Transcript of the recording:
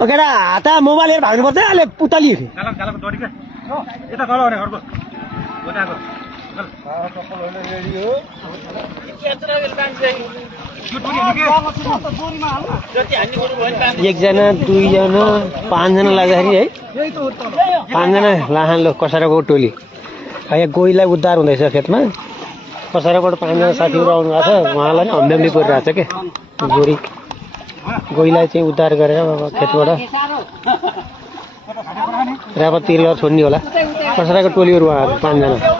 केटा हात मोबाइल हेरेर भाग्नु पर्छ अहिले पुतली एकजना दुईजना पाँचजना लाग्दाखेरि है पाँचजना लाहान लो कसाराको टोली यहाँ गोहीलाई उद्धार हुँदैछ खेतमा कसाराबाट पाँचजना साथीहरू आउनु भएको छ उहाँलाई नै हम्ब्याम्बी परिरहेको छ के गोहीलाई चाहिँ उद्धार गरेर अब खेतबाट रापत तिरेर छोड्ने होला कसाराको टोलीहरू उहाँहरू पाँचजना